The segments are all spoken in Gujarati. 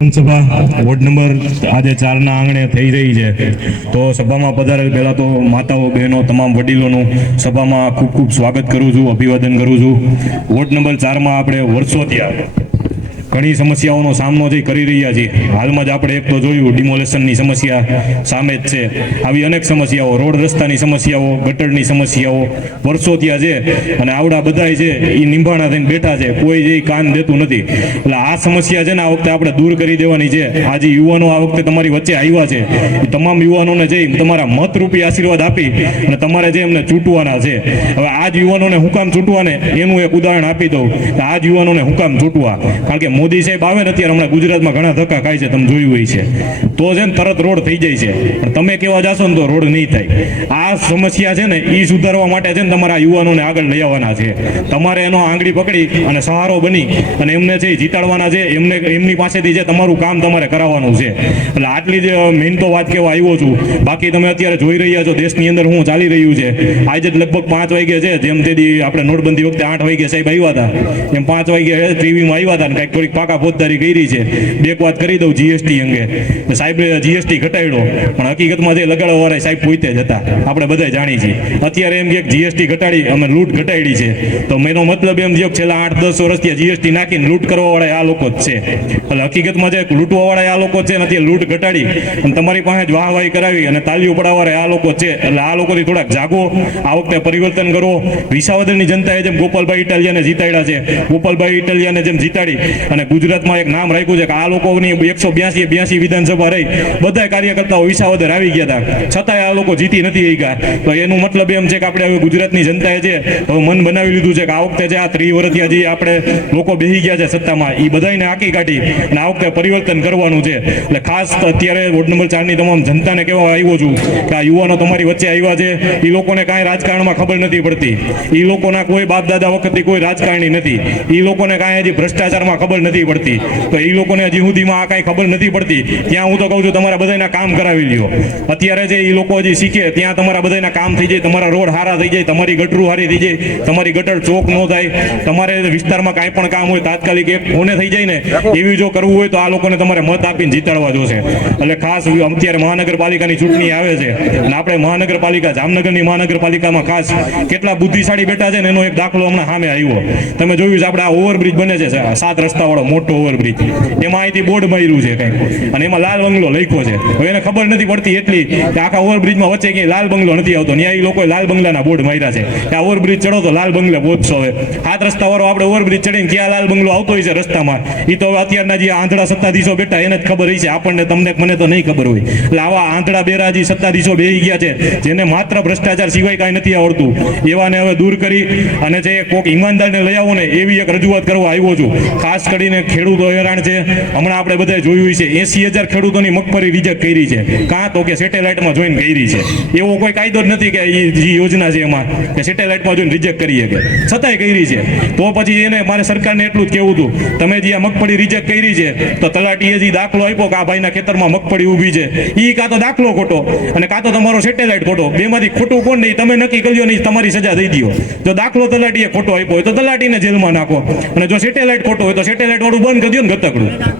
વિધાનસભા વોર્ડ નંબર આજે ચારના આંગણે થઈ રહી છે. તો સભામાં પધારેલ પહેલા તો માતાઓ, બહેનો, તમામ વડીલોનું સભામાં ખૂબ ખૂબ સ્વાગત કરું છું, અભિવાદન કરું છું. વોર્ડ નંબર ચારમાં આપણે વર્ષોથી ઘણી સમસ્યાઓનો સામનો જે કરી રહ્યા છીએ હાલમાં જ આપણે એક તો જોયું ડિમોલેશનની સમસ્યા સામે જ છે. આવી અનેક સમસ્યાઓ, રોડ રસ્તાની સમસ્યાઓ, ગટરની સમસ્યાઓ, વર્ષો ત્યાં છે અને આવડા બધાય છે એ નિંભાણા થઈને બેઠા છે. કોઈ જે કાન દેતું નથી. એટલે આ સમસ્યા છે ને આ વખતે આપણે દૂર કરી દેવાની છે. આજે યુવાનો આ વખતે તમારી વચ્ચે આવ્યા છે. તમામ યુવાનોને જઈ તમારા મતરૂપી આશીર્વાદ આપી અને તમારે જે એમને ચૂંટવાના છે. હવે આ જ યુવાનોને હુકામ ચૂંટવાને એનું એક ઉદાહરણ આપી દઉં. કે આ જ યુવાનોને હું કામ ચૂંટવા. કારણ કે મોદી સાહેબ આવે ને અત્યારે હમણાં ગુજરાતમાં ઘણા ધક્કા ખાય છે, તમે જોયું હોય છે. તો છે ને તરત રોડ થઈ જાય છે. પણ તમે કેવા જાશો ને તો રોડ નહીં થાય. આ સમસ્યા છે ને એ સુધારવા માટે છે ને તમારા યુવાનોને આગળ લઈ આવવાના છે. તમારે એનો આંગળી પકડી અને સહારો બની અને એમને છે જીતાડવાના છે. એમને એમની પાસેથી જે તમારું કામ તમારે કરાવવાનું છે. એટલે આટલી જ મેઇન તો વાત કહેવા આવ્યો છું. બાકી તમે અત્યારે જોઈ રહ્યા છો દેશની અંદર હું ચાલી રહ્યું છે. આજે લગભગ પાંચ વાગ્યા છે. જેમ તેથી આપણે નોટબંધી વખતે આઠ વાગ્યા સાહેબ આવ્યા હતા. એમ પાંચ વાગ્યા ટીવીમાં આવ્યા હતા ને કંઈક થોડીક પાકા ફોજદારી કરી છે. બે વાત કરી દઉં જીએસટી અંગે. સાહેબે જીએસટી ઘટાડ્યો. પણ હકીકતમાં જે લગાડવા સાહેબ પોતે જ હતા. આપણે બધા જાણીએ છીએ. અત્યારે એમ કે જીએસટી ઘટાડી, અમે લૂંટ ઘટાડી છે. તો એનો મતલબ એમ થયો છેલ્લા આઠ, દસ વર્ષથી જીએસટી નાખીને લૂંટ કરવા આ લોકો જ છે. એટલે હકીકતમાં જે લૂંટવા વાળા આ લોકો છે ને અત્યારે લૂંટ ઘટાડી. અને તમારી પાસે જ વાહવાહી કરાવી અને તાલીઓ પડાવવા આ લોકો છે. એટલે આ લોકોથી થોડાક જાગો. આ વખતે પરિવર્તન કરો. વિસાવદરની જનતાએ જેમ ગોપાલભાઈ ઇટાલિયાને જીતાડ્યા છે. ગોપાલભાઈ ઇટાલિયાને જેમ જીતાડી અને ગુજરાતમાં એક નામ રાખ્યું છે કે આ લોકોની એકસો બ્યાસી બ્યાસી વિધાનસભા રહી. બધા કાર્યકર્તાઓ વિસાવદર આવી ગયા હતા છતાંય આ લોકો જીતી નથી ગયા તો એનું મતલબ એમ છે કે આપણે હવે ગુજરાતની જનતાએ છે હવે મન બનાવી લીધું છે કે આ વખતે જે આ ત્રી વર્ષથી જે આપણે લોકો બેસી ગયા છે સત્તામાં એ બધાને આંકી કાઢી અને આ વખતે પરિવર્તન કરવાનું છે. એટલે ખાસ અત્યારે વોર્ડ નંબર ચારની તમામ જનતાને કહેવા આવ્યો છું કે આ યુવાનો તમારી વચ્ચે આવ્યા છે. એ લોકોને કાંઈ રાજકારણમાં ખબર નથી પડતી. એ લોકોના કોઈ બાપ દાદા વખતથી કોઈ રાજકારણી નથી. એ લોકોને કાંઈ હજી ભ્રષ્ટાચારમાં ખબર નથી પડતી. તો એ લોકોને હજી સુધીમાં આ કાંઈ ખબર નથી પડતી. ત્યાં હું તો કહું છું તમારા બધાના કામ કરાવી લ્યો. અત્યારે જે એ લોકો હજી શીખે ત્યાં તમારા બધાના કામ થઈ જાય તમારા રોડ હારા થઈ જાય તમારી ગટરું હારી થઈ જાય તમારી ગટર ચોક ન થાય તમારે વિસ્તારમાં કાંઈ પણ કામ હોય તાત્કાલિક એક ફોને થઈ જાય ને એવી જો કરવું હોય તો આ લોકોને તમારે મત આપીને જીતાડવા જોશે. એટલે ખાસ અત્યારે મહાનગરપાલિકાની ચૂંટણી આવે છે અને આપણે મહાનગરપાલિકા જામનગરની મહાનગરપાલિકામાં ખાસ કેટલા બુદ્ધિશાળી બેઠા છે ને એનો એક દાખલો હમણાં સામે આવ્યો. તમે જોયું છે આપણે આ ઓવરબ્રિજ બને છે સાત રસ્તાવાળો. મોટો ઓવરબ્રિજ. એમાં અહીંથી બોર્ડ માર્યું છે કંઈક. અને એમાં લાલ બંગલો લખ્યો છે. હવે એને ખબર નથી પડતી એટલી કે આખા ઓવરબ્રિજમાં વચ્ચે ક્યાંય લાલ બંગલો નથી આવતો. ત્યાં એ લોકોએ લાલ બંગલાના બોર્ડ માર્યા છે. કે આ ઓવરબ્રિજ ચડો તો લાલ બંગલે પહોંચશો હવે. હાથ રસ્તાવાળો આપણે ઓવરબ્રિજ ચડીને ક્યાં લાલ બંગલો આવતો હોય છે રસ્તામાં? એ તો અત્યારના જે આંધળા સત્તાધીશો બેઠા એને જ ખબર હોય છે. આપણને તમને મને તો નહીં ખબર હોય. એટલે આવા આંધળા બેરાજી સત્તાધીશો બેહી ગયા છે, જેને માત્ર ભ્રષ્ટાચાર સિવાય કાંઈ નથી આવડતું. એવાને હવે દૂર કરી અને જે કોઈક ઈમાનદારને લઈ આવો ને એવી એક રજૂઆત કરવા આવ્યો છું. ખાસ કરીને ખેડૂતો હેરાન છે. હમણાં આપણે બધા જોયું છે એસી હજાર ખેડૂતોની મગફળી રિજેક્ટ કરી છે. કાં તો કે સેટેલાઇટમાં જોઈને કરી છે. એવો કોઈ કાયદો જ નથી કે એ યોજના છે એમાં, કે સેટેલાઇટમાં જોઈને રિજેક્ટ કરી શકે. છતાંય કરી છે. તો પછી એને મારે સરકારને એટલું જ કહેવું હતું, તમે જે આ મગફળી રિજેક્ટ કરી છે, તો તલાટીએ જે દાખલો આપ્યો કે આ ભાઈના ખેતરમાં મગફળી ઊભી છે? એ કાં તો દાખલો ખોટો અને કાં તો તમારો સેટેલાઇટ ખોટો. બેમાંથી ખોટું કોણ નહીં, તમે નક્કી કરજો નહીં તમારી સજા થઈ દો જો દાખલો તલાટીએ ખોટો આપ્યો હોય તો તલાટીને જેલમાં નાખો. અને જો સેટેલાઇટ ખોટો હોય તો સેટેલાઇટ વાળું બંધ કરી દો ને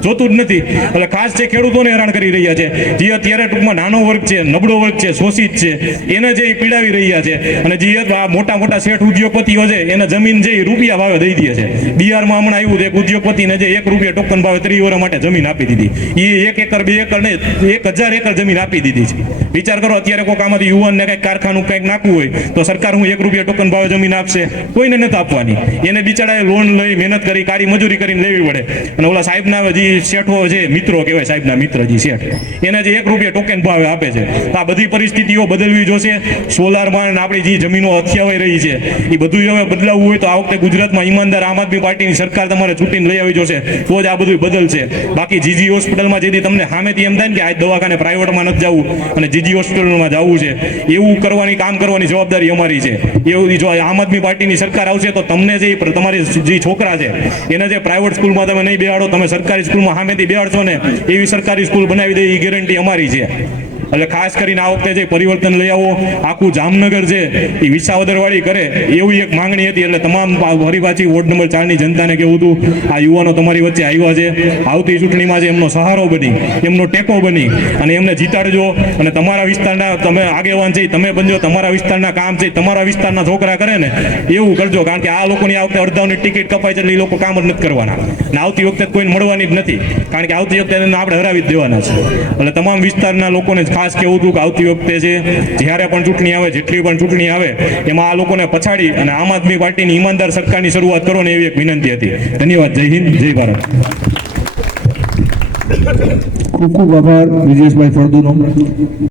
જોતું જ નથી. એટલે ખાસ જે ખેડૂતોને હેરાન કરી રહ્યા છે, જે અત્યારે ટૂંકમાં નાનો વર્ગ છે, નબળો વર્ગ છે, શોષિત છે, એને જે પીડાવી રહ્યા છે અને જે આ મોટા મોટા શેઠ ઉદ્યોગપતિઓ છે, એને જમીન જે રૂપિયા ભાવે દઈ દે છે. બિહારમાં હમણાં આવ્યું એક ઉદ્યોગપતિને જે એક રૂપિયા ટોકન ભાવે ત્રીસ વર્ષ માટે જમીન આપી દીધી. એ એક એકર, બે એકર ને એક હજાર એકર જમીન આપી દીધી છે. વિચાર કરો, અત્યારે કોઈ આમાંથી યુવાનને કંઈક કારખાનું કંઈક નાખવું હોય, તો સરકાર હું એક રૂપિયા ટોકન ભાવે જમીન આપશે? કોઈને નથી આપવાની. એને બિચારાએ લોન લઈ મહેનત કરી, કાળી મજૂરી કરીને લેવી પડે અને ઓલા સાહેબના જે શેઠો છે મિત્રો કહેવાય, સાહેબના મિત્ર જે શેઠ, એના જે એક રૂપિયા ટોકન ભાવે આપે છે. આ બધી પરિસ્થિતિઓ બદલવી જોશે. સોલારમાં આપણી જે જમીનો અથિયાવાઈ રહી છે, એ બધું હવે બદલાવવું હોય તો આ વખતે ગુજરાતમાં ઈમાનદાર આમ આદમી પાર્ટીની સરકાર તમારે ચૂંટીને લઈ આવી જોશે. તો જ આ બધું બદલશે. બાકી જીજી હોસ્પિટલમાં જેથી તમને સામેથી એમ થાય ને કે આ દવાખાને પ્રાઇવેટમાં નથી જવું અને જીજી હોસ્પિટલમાં જવું છે, એવું કરવાની કામ કરવાની જવાબદારી અમારી છે. એવું જો આમ આદમી પાર્ટીની સરકાર આવશે તો તમને જે તમારી જે છોકરા છે, એને જે પ્રાઇવેટ સ્કૂલમાં તમે નહીં બેહાડો, તમે સરકારી સ્કૂલમાં સામેથી બેહાડશો ને, એવી સરકારી સ્કૂલ બનાવી દે, એ ગેરંટી અમારી છે. એટલે ખાસ કરીને આ વખતે જે પરિવર્તન લઈ આવો, આખું જામનગર છે એ વિસાવદરવાળી કરે, એવી એક માંગણી હતી. એટલે તમામ પાછી વોર્ડ નંબર ચારની જનતાને કેવું હતું, આ યુવાનો તમારી વચ્ચે આવ્યા છે. આવતી ચૂંટણીમાં જે એમનો સહારો બની, એમનો ટેકો બની, અને એમને જીતાડજો. અને તમારા વિસ્તારના તમે આગેવાન છે, તમે બનજો. તમારા વિસ્તારના કામ છે, તમારા વિસ્તારના છોકરા કરે ને, એવું કરજો. કારણ કે આ લોકોની આ વખતે અડધાની ટિકિટ કપાય છે, એટલે એ લોકો કામ જ નથી કરવાના. અને આવતી વખતે કોઈને મળવાની જ નથી. કારણ કે આવતી વખતે આપણે હરાવી જ દેવાના છે. એટલે તમામ વિસ્તારના લોકોને ખાસ કહેવું હતું કે આવતી વખતે છે જ્યારે પણ ચૂંટણી આવે, જેટલી પણ ચૂંટણી આવે, એમાં આ લોકોને પછાડી અને આમ આદમી પાર્ટીની ઈમાનદાર સરકારની શરૂઆત કરો ને એવી એક વિનંતી હતી. ધન્યવાદ. જય હિન્દ, જય ભારત. ખૂબ ખૂબ આભાર, વિજેશભાઈ ફળદુનો.